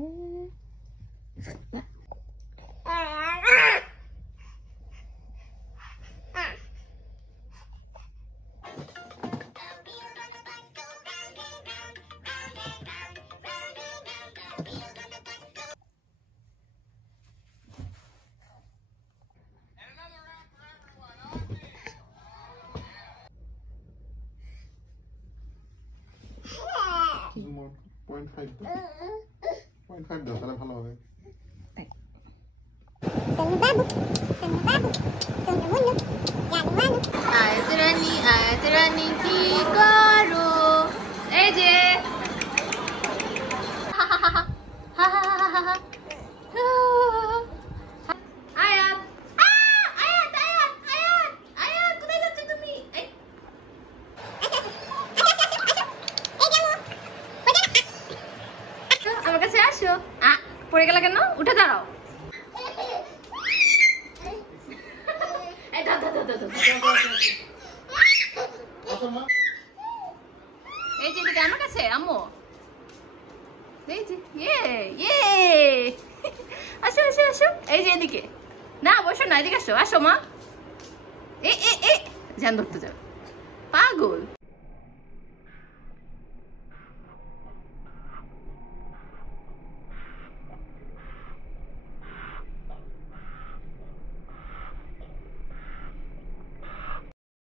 0.5 দাও তাহলে ভালো হবে। আয়াত রানী কি করো? এই যে আয়াত আয়াত আয়াত আয়াত আয়াত কোথায় যাচ্ছ তুমি? আমার কাছে আসো। পড়ে গেল কেন? উঠে দাঁড়াও। এই যে এদিকে আমার কাছে আম্মু। এই যে আসো আসো আসো। এই যে এদিকে না বসো না, এদিকে আসো। আসো মা। ধ্যান ধরতে যাও পাগল।